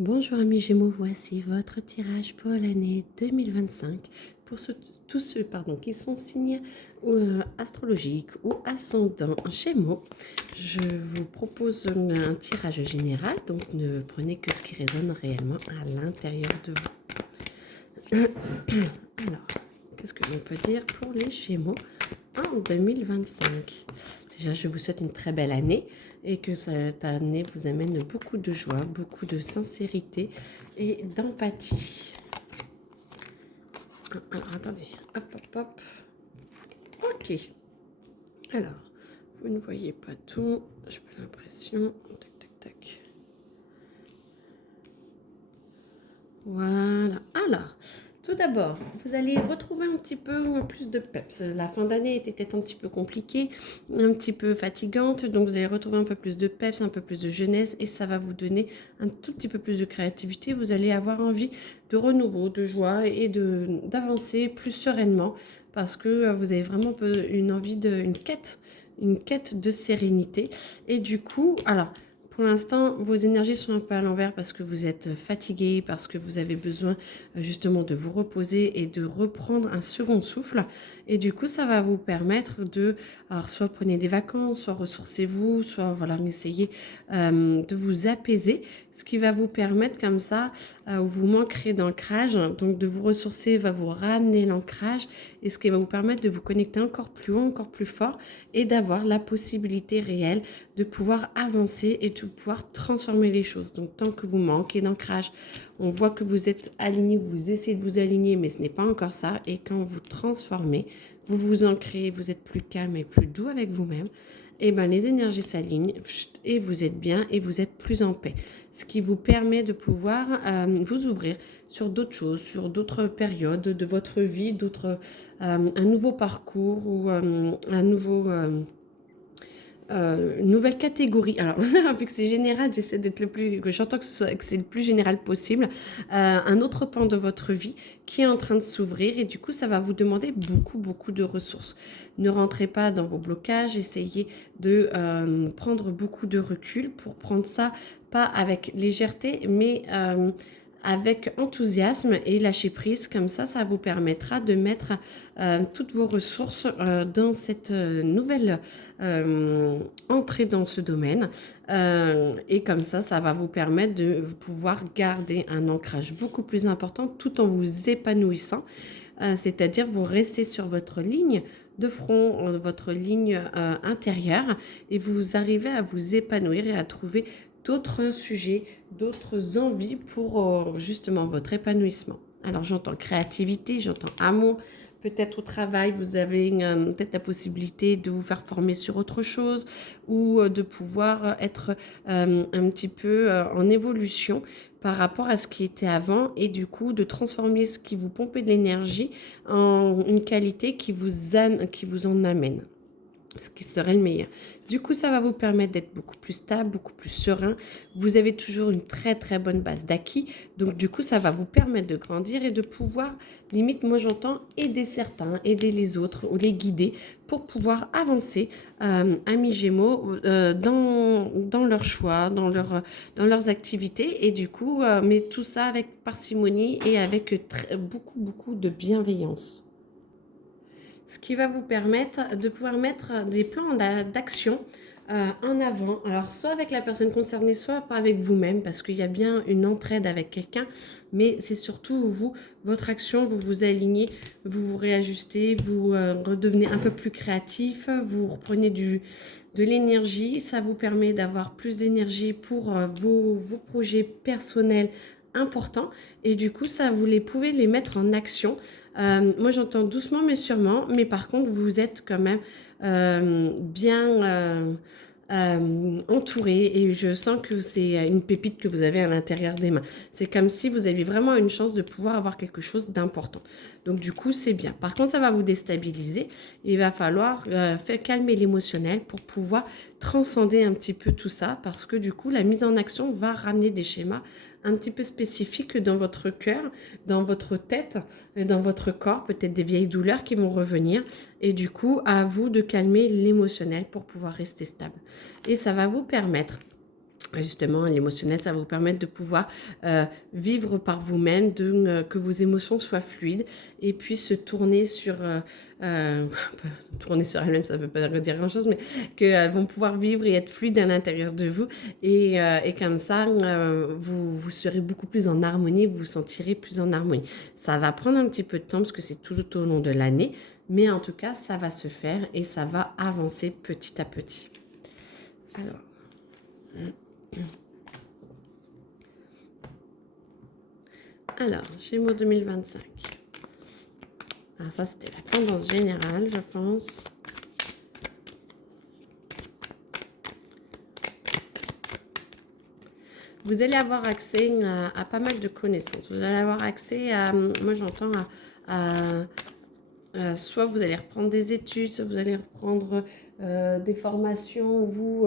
Bonjour amis Gémeaux, voici votre tirage pour l'année 2025 pour tous ceux qui sont signés astrologiques ou ascendants Gémeaux. Je vous propose un tirage général, donc ne prenez que ce qui résonne réellement à l'intérieur de vous. Alors, qu'est-ce que l'on peut dire pour les Gémeaux en 2025? Déjà, je vous souhaite une très belle année et que cette année vous amène beaucoup de joie, beaucoup de sincérité et d'empathie. Alors, attendez. Hop, hop, hop. Ok. Alors, vous ne voyez pas tout. J'ai pas l'impression. Tac, tac, tac. Voilà. Alors, tout d'abord, vous allez retrouver un petit peu plus de peps. La fin d'année était peut-être un petit peu compliquée, un petit peu fatigante, donc vous allez retrouver un peu plus de peps, un peu plus de jeunesse, et ça va vous donner un tout petit peu plus de créativité. Vous allez avoir envie de renouveau, de joie et d'avancer plus sereinement, parce que vous avez vraiment une envie une quête de sérénité. Et du coup, alors, pour l'instant, vos énergies sont un peu à l'envers parce que vous êtes fatigué, parce que vous avez besoin justement de vous reposer et de reprendre un second souffle. Et du coup, ça va vous permettre alors soit prenez des vacances, soit ressourcez-vous, soit voilà, essayez de vous apaiser, ce qui va vous permettre comme ça, où vous manquerez d'ancrage, donc de vous ressourcer va vous ramener l'ancrage, et ce qui va vous permettre de vous connecter encore plus haut, encore plus fort, et d'avoir la possibilité réelle de pouvoir avancer et de pouvoir transformer les choses. Donc tant que vous manquez d'ancrage, on voit que vous êtes aligné, vous essayez de vous aligner, mais ce n'est pas encore ça. Et quand vous transformez, vous vous ancrez, vous êtes plus calme et plus doux avec vous-même, et ben les énergies s'alignent et vous êtes bien et vous êtes plus en paix. Ce qui vous permet de pouvoir vous ouvrir sur d'autres choses, sur d'autres périodes de votre vie, un nouveau parcours ou un nouveau une nouvelle catégorie. Alors, vu que c'est général, j'essaie d'être j'entends que c'est le plus général possible. Un autre pan de votre vie qui est en train de s'ouvrir et du coup, ça va vous demander beaucoup, beaucoup de ressources. Ne rentrez pas dans vos blocages, essayez de prendre beaucoup de recul pour prendre ça, pas avec légèreté, mais avec enthousiasme et lâcher prise. Comme ça vous permettra de mettre toutes vos ressources dans cette nouvelle entrée dans ce domaine. Et comme ça va vous permettre de pouvoir garder un ancrage beaucoup plus important tout en vous épanouissant. C'est-à-dire vous restez sur votre ligne de front, votre ligne intérieure, et vous arrivez à vous épanouir et à trouver d'autres sujets, d'autres envies pour justement votre épanouissement. Alors j'entends créativité, j'entends amour. Peut-être au travail, vous avez peut-être la possibilité de vous faire former sur autre chose ou de pouvoir être un petit peu en évolution par rapport à ce qui était avant, et du coup de transformer ce qui vous pompait de l'énergie en une qualité qui vous en amène, ce qui serait le meilleur. Du coup, ça va vous permettre d'être beaucoup plus stable, beaucoup plus serein. Vous avez toujours une très très bonne base d'acquis. Donc du coup, ça va vous permettre de grandir et de pouvoir, limite, moi j'entends, aider certains, aider les autres ou les guider pour pouvoir avancer, amis Gémeaux, dans leurs choix, dans leurs activités. Et du coup, mais tout ça avec parcimonie et avec beaucoup, beaucoup de bienveillance, ce qui va vous permettre de pouvoir mettre des plans d'action en avant. Alors, soit avec la personne concernée, soit pas avec vous-même, parce qu'il y a bien une entraide avec quelqu'un, mais c'est surtout vous, votre action, vous vous alignez, vous vous réajustez, vous redevenez un peu plus créatif, vous reprenez de l'énergie. Ça vous permet d'avoir plus d'énergie pour vos projets personnels importants, et du coup ça vous les pouvez les mettre en action. Moi j'entends doucement mais sûrement, mais par contre vous êtes quand même bien entouré, et je sens que c'est une pépite que vous avez à l'intérieur des mains. C'est comme si vous aviez vraiment une chance de pouvoir avoir quelque chose d'important. Donc du coup c'est bien. Par contre ça va vous déstabiliser. Il va falloir faire calmer l'émotionnel pour pouvoir transcender un petit peu tout ça, parce que du coup la mise en action va ramener des schémas un petit peu spécifiques dans votre cœur, dans votre tête, dans votre corps, peut-être des vieilles douleurs qui vont revenir, et du coup à vous de calmer l'émotionnel pour pouvoir rester stable. Et ça va vous permettre Justement, l'émotionnel, ça va vous permettre de pouvoir vivre par vous-même, que vos émotions soient fluides et puis se tourner sur... tourner sur elles-mêmes, ça ne veut pas dire grand-chose, mais qu'elles vont pouvoir vivre et être fluides à l'intérieur de vous. Et comme ça, vous serez beaucoup plus en harmonie, vous vous sentirez plus en harmonie. Ça va prendre un petit peu de temps parce que c'est tout au long de l'année, mais en tout cas, ça va se faire et ça va avancer petit à petit. Alors... Alors, Gémeaux 2025. Alors ça, c'était la tendance générale, je pense. Vous allez avoir accès à pas mal de connaissances. Vous allez avoir accès à, moi j'entends, soit vous allez reprendre des études, soit vous allez reprendre des formations, vous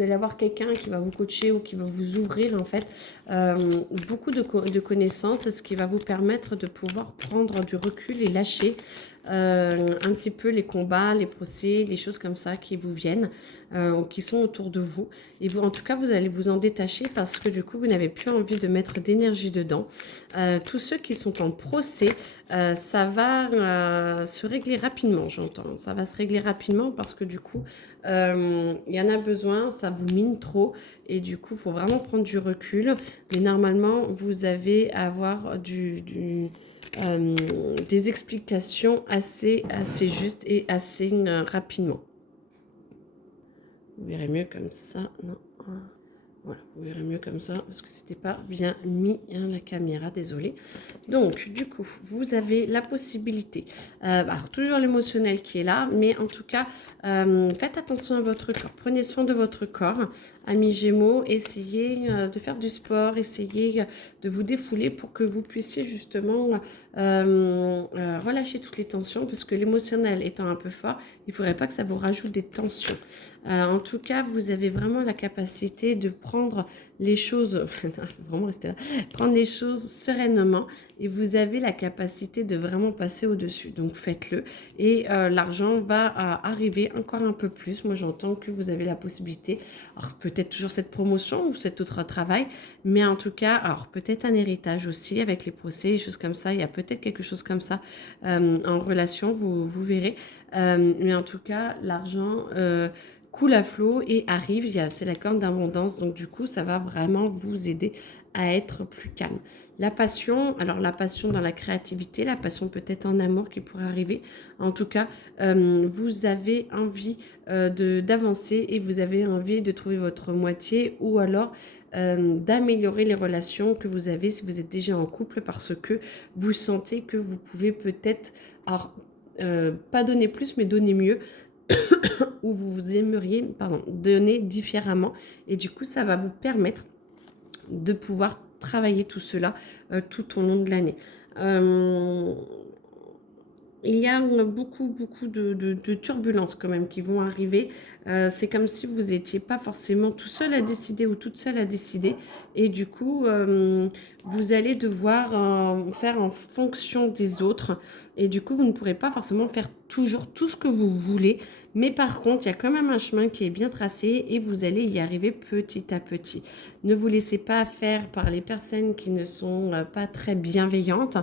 allez avoir quelqu'un qui va vous coacher ou qui va vous ouvrir en fait beaucoup de connaissances, ce qui va vous permettre de pouvoir prendre du recul et lâcher un petit peu les combats, les procès, les choses comme ça qui vous viennent, qui sont autour de vous. Et vous, en tout cas, vous allez vous en détacher parce que du coup, vous n'avez plus envie de mettre d'énergie dedans. Tous ceux qui sont en procès, ça va se régler rapidement, j'entends. Ça va se régler rapidement parce que du coup, il y en a besoin, ça vous mine trop. Et du coup, il faut vraiment prendre du recul. Mais normalement, vous avez à avoir des explications assez justes et assez rapidement. Vous verrez mieux comme ça. Non. Voilà, vous verrez mieux comme ça parce que c'était pas bien mis la caméra, désolé. Donc du coup, vous avez la possibilité, alors toujours l'émotionnel qui est là, mais en tout cas, faites attention à votre corps, prenez soin de votre corps, amis Gémeaux, essayez de faire du sport, essayez de vous défouler pour que vous puissiez justement relâcher toutes les tensions, parce que l'émotionnel étant un peu fort, il ne faudrait pas que ça vous rajoute des tensions. En tout cas, vous avez vraiment la capacité de prendre les choses, vraiment rester là, prendre les choses sereinement et vous avez la capacité de vraiment passer au-dessus. Donc faites-le et l'argent va arriver encore un peu plus. Moi j'entends que vous avez la possibilité, alors peut-être toujours cette promotion ou cet autre travail, mais en tout cas, alors peut-être un héritage aussi avec les procès, des choses comme ça. Il y a peut-être quelque chose comme ça en relation, vous verrez. Mais en tout cas, l'argent... coule à flot et arrive, c'est la corne d'abondance, donc du coup ça va vraiment vous aider à être plus calme. La passion, alors la passion dans la créativité, la passion peut-être en amour qui pourrait arriver, en tout cas vous avez envie d'avancer et vous avez envie de trouver votre moitié ou alors d'améliorer les relations que vous avez si vous êtes déjà en couple parce que vous sentez que vous pouvez peut-être, alors pas donner plus mais donner mieux, où vous aimeriez donner différemment. Et du coup, ça va vous permettre de pouvoir travailler tout cela tout au long de l'année. Il y a beaucoup de turbulences quand même qui vont arriver. C'est comme si vous n'étiez pas forcément tout seul à décider ou toute seule à décider. Et du coup, vous allez devoir faire en fonction des autres. Et du coup, vous ne pourrez pas forcément faire toujours tout ce que vous voulez. Mais par contre, il y a quand même un chemin qui est bien tracé et vous allez y arriver petit à petit. Ne vous laissez pas faire par les personnes qui ne sont pas très bienveillantes.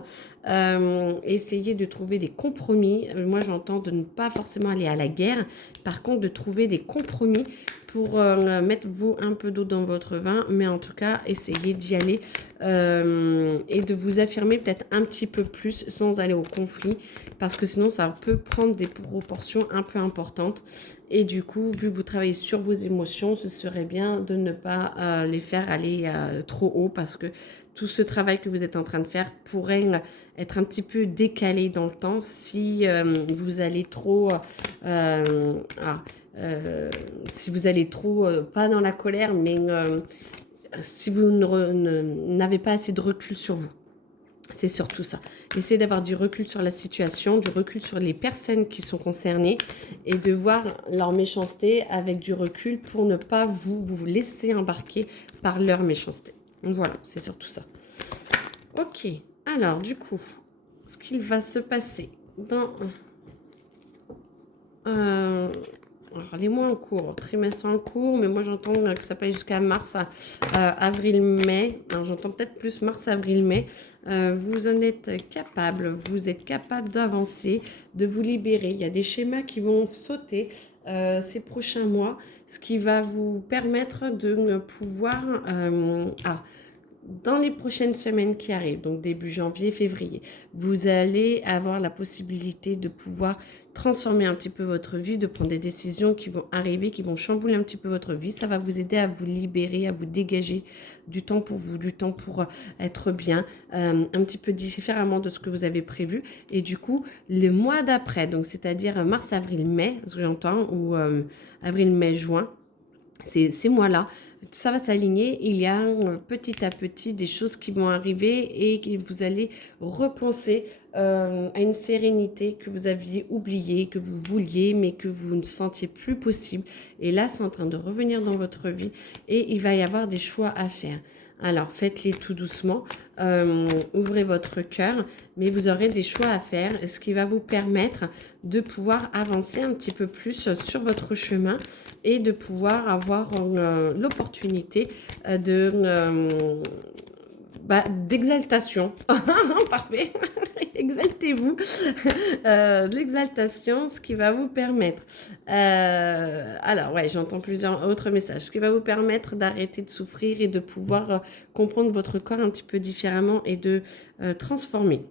Essayez de trouver des compromis. Moi, j'entends de ne pas forcément aller à la guerre. Par contre, de trouver des compromis pour mettre vous un peu d'eau dans votre vin. Mais en tout cas, essayez d'y aller et de vous affirmer peut-être un petit peu plus sans aller au conflit. Parce que sinon, ça peut prendre des proportions un peu importantes. Et du coup, vu que vous travaillez sur vos émotions, ce serait bien de ne pas les faire aller trop haut parce que tout ce travail que vous êtes en train de faire pourrait être un petit peu décalé dans le temps si vous allez trop... si vous allez trop, pas dans la colère, mais si vous n'avez pas assez de recul sur vous. C'est surtout ça. Essayez d'avoir du recul sur la situation, du recul sur les personnes qui sont concernées et de voir leur méchanceté avec du recul pour ne pas vous laisser embarquer par leur méchanceté. Donc voilà, c'est surtout ça. Ok, alors du coup, ce qu'il va se passer dans Alors, les mois en cours, trimestre en cours, mais moi j'entends que ça peut aller jusqu'à mars, avril, mai. Alors j'entends peut-être plus mars, avril, mai. Vous en êtes capable, vous êtes capable d'avancer, de vous libérer. Il y a des schémas qui vont sauter ces prochains mois, ce qui va vous permettre de pouvoir... dans les prochaines semaines qui arrivent, donc début janvier, février, vous allez avoir la possibilité de pouvoir transformer un petit peu votre vie, de prendre des décisions qui vont arriver, qui vont chambouler un petit peu votre vie. Ça va vous aider à vous libérer, à vous dégager du temps pour vous, du temps pour être bien, un petit peu différemment de ce que vous avez prévu. Et du coup, le mois d'après, donc c'est-à-dire mars, avril, mai, ce que j'entends, ou avril, mai, juin, ces mois-là, ça va s'aligner. Il y a petit à petit des choses qui vont arriver et que vous allez repenser à une sérénité que vous aviez oubliée, que vous vouliez, mais que vous ne sentiez plus possible. Et là, c'est en train de revenir dans votre vie et il va y avoir des choix à faire. Alors, faites-les tout doucement, ouvrez votre cœur, mais vous aurez des choix à faire, ce qui va vous permettre de pouvoir avancer un petit peu plus sur votre chemin et de pouvoir avoir l'opportunité d'exaltation. Parfait. Exaltez-vous. De l'exaltation, ce qui va vous permettre. Alors, ouais, j'entends plusieurs autres messages. Ce qui va vous permettre d'arrêter de souffrir et de pouvoir comprendre votre corps un petit peu différemment et de transformer.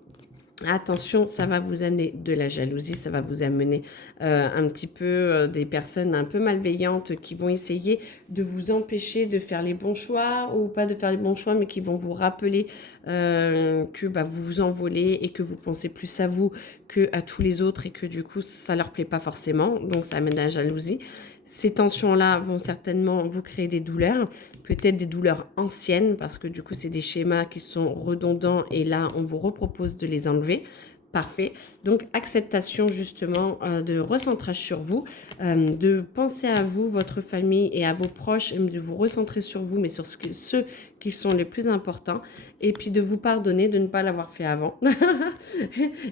Attention, ça va vous amener de la jalousie, ça va vous amener un petit peu des personnes un peu malveillantes qui vont essayer de vous empêcher de faire les bons choix ou pas de faire les bons choix, mais qui vont vous rappeler que vous vous envolez et que vous pensez plus à vous que à tous les autres et que du coup ça leur plaît pas forcément, donc ça amène de la jalousie. Ces tensions-là vont certainement vous créer des douleurs, peut-être des douleurs anciennes, parce que du coup, c'est des schémas qui sont redondants et là, on vous repropose de les enlever. Parfait. Donc, acceptation justement de recentrage sur vous, de penser à vous, votre famille et à vos proches, et de vous recentrer sur vous, mais sur ceux qui sont les plus importants, et puis de vous pardonner de ne pas l'avoir fait avant.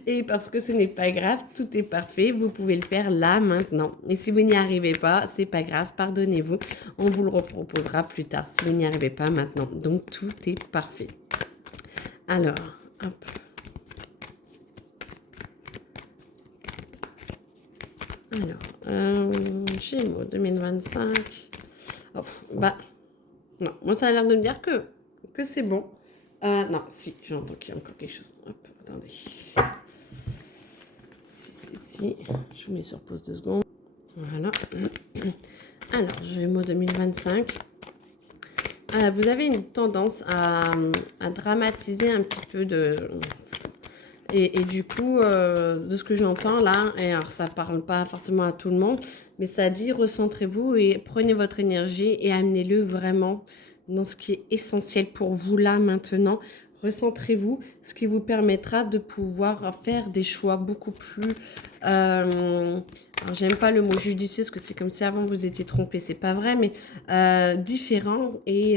Et parce que ce n'est pas grave, tout est parfait, vous pouvez le faire là, maintenant. Et si vous n'y arrivez pas, c'est pas grave, pardonnez-vous, on vous le reproposera plus tard si vous n'y arrivez pas maintenant. Donc, tout est parfait. Alors, hop. Alors, Gémeaux 2025. Oh, non, moi ça a l'air de me dire que c'est bon. Non, si, j'entends qu'il y a encore quelque chose. Hop, attendez. Si, je vous mets sur pause 2 secondes. Voilà. Alors, Gémeaux 2025. Vous avez une tendance à dramatiser un petit peu Et du coup, de ce que j'entends là, et alors ça parle pas forcément à tout le monde, mais ça dit recentrez-vous et prenez votre énergie et amenez-le vraiment dans ce qui est essentiel pour vous là maintenant. Recentrez-vous, ce qui vous permettra de pouvoir faire des choix beaucoup plus... alors j'aime pas le mot judicieux parce que c'est comme si avant vous étiez trompé, c'est pas vrai, mais différent et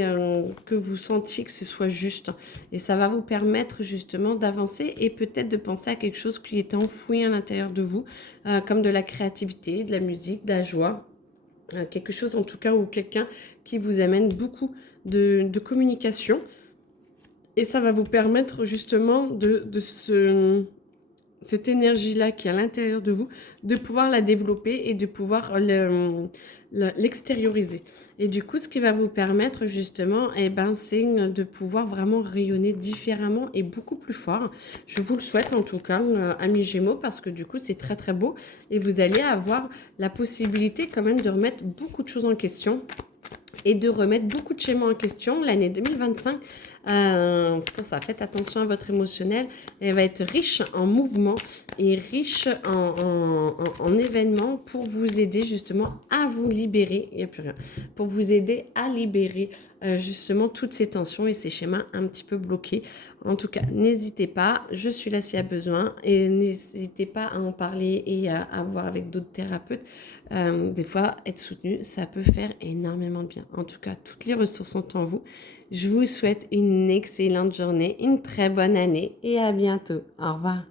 que vous sentiez que ce soit juste. Et ça va vous permettre justement d'avancer et peut-être de penser à quelque chose qui est enfoui à l'intérieur de vous, comme de la créativité, de la musique, de la joie. Quelque chose en tout cas ou quelqu'un qui vous amène beaucoup de communication. Et ça va vous permettre justement cette énergie-là qui est à l'intérieur de vous, de pouvoir la développer et de pouvoir l'extérioriser. Et du coup, ce qui va vous permettre justement, c'est de pouvoir vraiment rayonner différemment et beaucoup plus fort. Je vous le souhaite en tout cas, amis Gémeaux, parce que du coup, c'est très très beau. Et vous allez avoir la possibilité quand même de remettre beaucoup de choses en question et de remettre beaucoup de schémas en question. L'année 2025, c'est pour ça, faites attention à votre émotionnel. Elle va être riche en mouvements et riche en événements pour vous aider justement à vous libérer. Il n'y a plus rien. Pour vous aider à libérer justement toutes ces tensions et ces schémas un petit peu bloqués. En tout cas, n'hésitez pas, je suis là s'il y a besoin et n'hésitez pas à en parler et à voir avec d'autres thérapeutes. Des fois, être soutenu, ça peut faire énormément de bien. En tout cas, toutes les ressources sont en vous. Je vous souhaite une excellente journée, une très bonne année et à bientôt. Au revoir.